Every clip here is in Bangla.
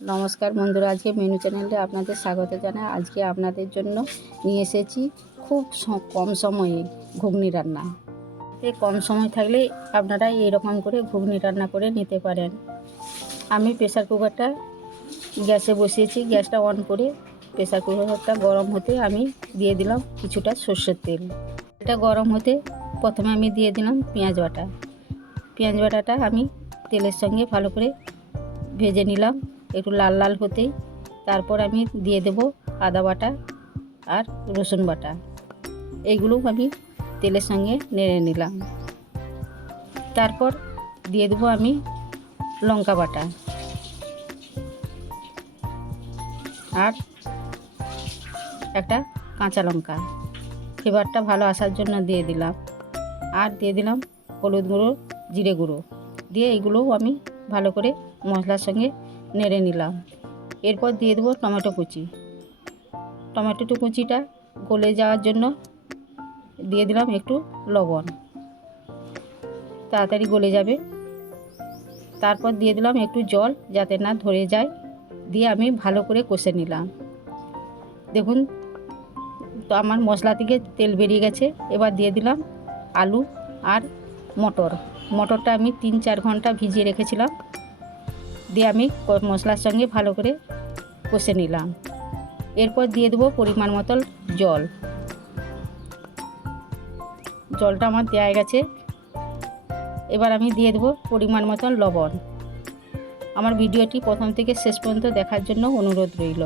নমস্কার বন্ধুরা, আজকে মেনু চ্যানেলে আপনাদের স্বাগত জানাই। আজকে আপনাদের জন্য নিয়ে এসেছি খুব কম সময়ে ঘুগনি রান্না। কম সময় থাকলে আপনারা এরকম করে ঘুগনি রান্না করে নিতে পারেন। আমি প্রেসার কুকারটা গ্যাসে বসিয়েছি। গ্যাসটা অন করে প্রেসার কুকারটা গরম হতে আমি দিয়ে দিলাম কিছুটা সর্ষের তেল। এটা গরম হতে প্রথমে আমি দিয়ে দিলাম পেঁয়াজ বাটা। পেঁয়াজ বাটাটা আমি তেলের সঙ্গে ভালো করে ভেজে নিলাম। একটু লাল লাল হতেই তারপর আমি দিয়ে দেব আদা বাটা আর রসুন বাটা। এইগুলো আমি তেলের সঙ্গে নেড়ে নিলাম। তারপর দিয়ে দেবো আমি লঙ্কা বাটা। আর একটা কাঁচা লঙ্কা। ফ্লেভারটা ভালো আসার জন্য দিয়ে দিলাম। আর দিয়ে দিলাম হলুদ গুঁড়ো, জিরে গুঁড়ো। দিয়ে এইগুলোও আমি ভালো করে মশলার সঙ্গে নেড়ে নিলাম। এরপর দিয়ে দেবো টমেটো কুচি। টমেটো কুচিটা গলে যাওয়ার জন্য দিয়ে দিলাম একটু লবণ। তাড়াতাড়ি গলে যাবে। তারপর দিয়ে দিলাম একটু জল যাতে না ধরে যায়। দিয়ে আমি ভালো করে কষে নিলাম। দেখুন, তো আমার মশলা থেকে তেল বেরিয়ে গেছে। এবার দিয়ে দিলাম আলু আর মটর। মটরটা আমি তিন চার ঘণ্টা ভিজিয়ে রেখেছিলাম। দিয়ে আমি মশলার সঙ্গে ভালো করে কষে নিলাম। এরপর দিয়ে দেবো পরিমাণ মতো জল। জলটা আমার দেওয়া গেছে। এবার আমি দিয়ে দেবো পরিমাণ মতন লবণ। আমার ভিডিওটি প্রথম থেকে শেষ পর্যন্ত দেখার জন্য অনুরোধ রইল।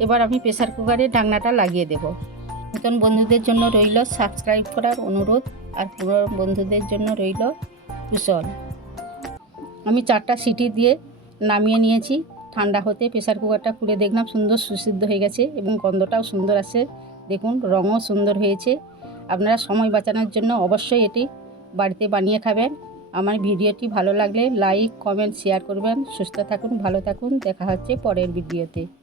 এবার আমি প্রেসার কুকারে ঢাকনাটা লাগিয়ে দেব। নতুন বন্ধুদের জন্য রইল সাবস্ক্রাইব করার অনুরোধ, আর পুরো বন্ধুদের জন্য রইল কুশল। আমি চারটা সিটি দিয়ে নামিয়ে নিয়েছি। ঠান্ডা হতে প্রেশার কুকারটা খুলে দেখলাম সুন্দর সুসিদ্ধ হয়ে গেছে এবং গন্ধটাও সুন্দর আছে। দেখুন, রঙও সুন্দর হয়েছে। আপনারা সময় বাঁচানোর জন্য অবশ্যই এটি বাড়িতে বানিয়ে খাবেন। আমার ভিডিওটি ভালো লাগলে লাইক, কমেন্ট, শেয়ার করবেন। সুস্থ থাকুন, ভালো থাকুন। দেখা হচ্ছে পরের ভিডিওতে।